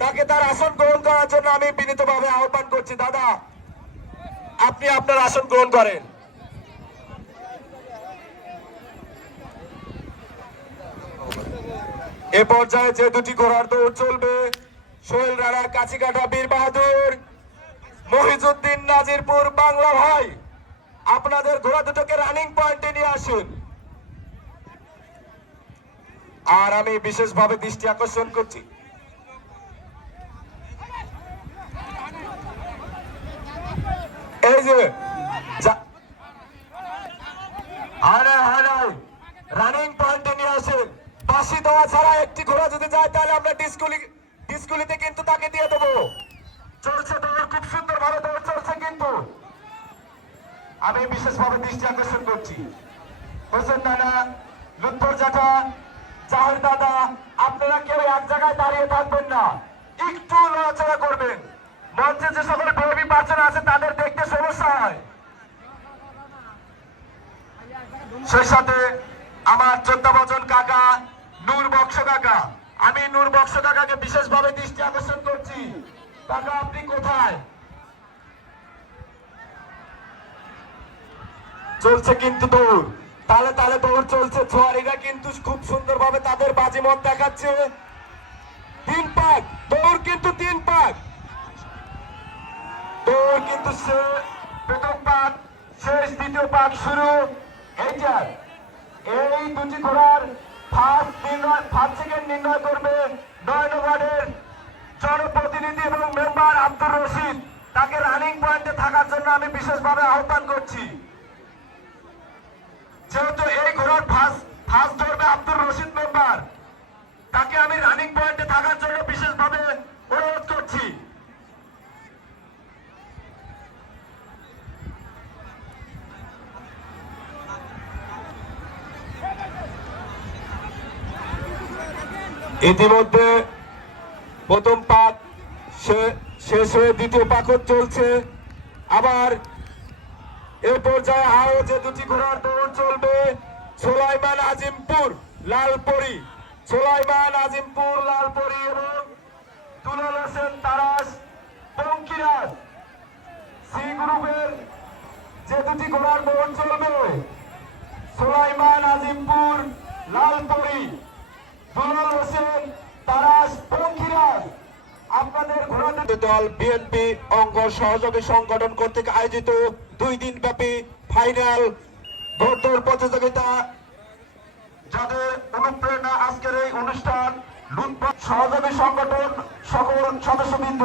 তাকে তার আসন গ্রহণ করার জন্য আমি বিনীতভাবে আহ্বান করছি, দাদা। আপনি আপনার আসন গ্রহণ করেন। এ পর্যায়ে যে দুটি ঘোড়ার দৌড় চলবে, সোহেল রানার কাছিকাটা বীর বাহাদুর, মহিজুদ্দিন, নাজিরপুর, বাংলা ভাই। আপনাদের ঘোড়া দুটোকে রানিং পয়েন্টে নিয়ে আসুন। আর আমি বিশেষভাবে দৃষ্টি আকর্ষণ করছি। এই যে যা- আরে আরে। রানিং পয়েন্টে নিয়ে আসেন। বাসি দেওয়া ছাড়া একটি ঘোড়া যদি যায়, তাহলে আমরা ডিসকুলি ডিসকুলিতে কিন্তু তাকে দিয়ে দেবো। চলছে দৌড় খুব সুন্দর ভাবে দৌড় চলছে কিন্তু। আমি বিশেষভাবে দৃষ্টি আকর্ষণ করছি। হোসেন নানা, লুৎফর জাটা জাহের দাদা, আপনারা কেউ এক জায়গায় দাঁড়িয়ে থাকবেন না। একটু নড়াচড়া করবেন। মঞ্চে যে সকল আছে, তাদের দেখতে সমস্যা হয়। সেই সাথে আমার চোদ্দ বছর কাকা, নূর বক্স কাকা। আমি নূর বক্স কাকাকে বিশেষভাবে দৃষ্টি আকর্ষণ করছি। কাকা, আপনি কোথায়? চলছে কিন্তু দৌড়। তালে তালে দৌড় চলছে। ছোয়ারিরা কিন্তু খুব সুন্দরভাবে তাদের বাজিমত দেখাচ্ছে। তিন পাক, দৌড় কিন্তু তিন পাক। কিন্তু প্রথম পাক শেষ, দ্বিতীয় পাক শুরু। এইটার এই দুটি ঘোড়ার ফার্স্ট নির্ণয় ফার্স্ট সেকেন্ড নির্ণয় করবে নয় নম্বরের জনপ্রতিনিধি এবং মেম্বার আব্দুর রশিদ। তাকে রানিং পয়েন্টে থাকার জন্য আমি বিশেষভাবে আহ্বান করছি। যেহেতু এই ঘোড়ার ফার্স্ট ফার্স্ট ধরবে আব্দুর রশিদ মেম্বার তাকে আমি রানিং পয়েন্টে থাকার জন্য বিশেষভাবে অনুরোধ করছি ইতিমধ্যে প্রথম পাক শেষ হয়ে দ্বিতীয় পাকও চলছে। আবার এ পর্যায়ে আরও যে দুটি ঘোড়ার দৌড় চলবে, সোলাইমান আজিমপুর, লালপরি। সোলাইমান আজিমপুর, লালপরি এবং দুলাল হোসেন তারাস পঙ্কিরাজ। সি গ্রুপের যে দুটি ঘোড়ার দৌড় চলবে, সোলাইমান আজিমপুর, লালপরি। দল বিএনপি অঙ্গ সহযোগী সংগঠন কর্তৃক আয়োজিত দুই দিন ব্যাপী ফাইনাল দৌড় প্রতিযোগিতা, যাদের অনুপ্রেরণা আজকের এই অনুষ্ঠান সহযোগী সংগঠন সকল সদস্যবৃন্দ।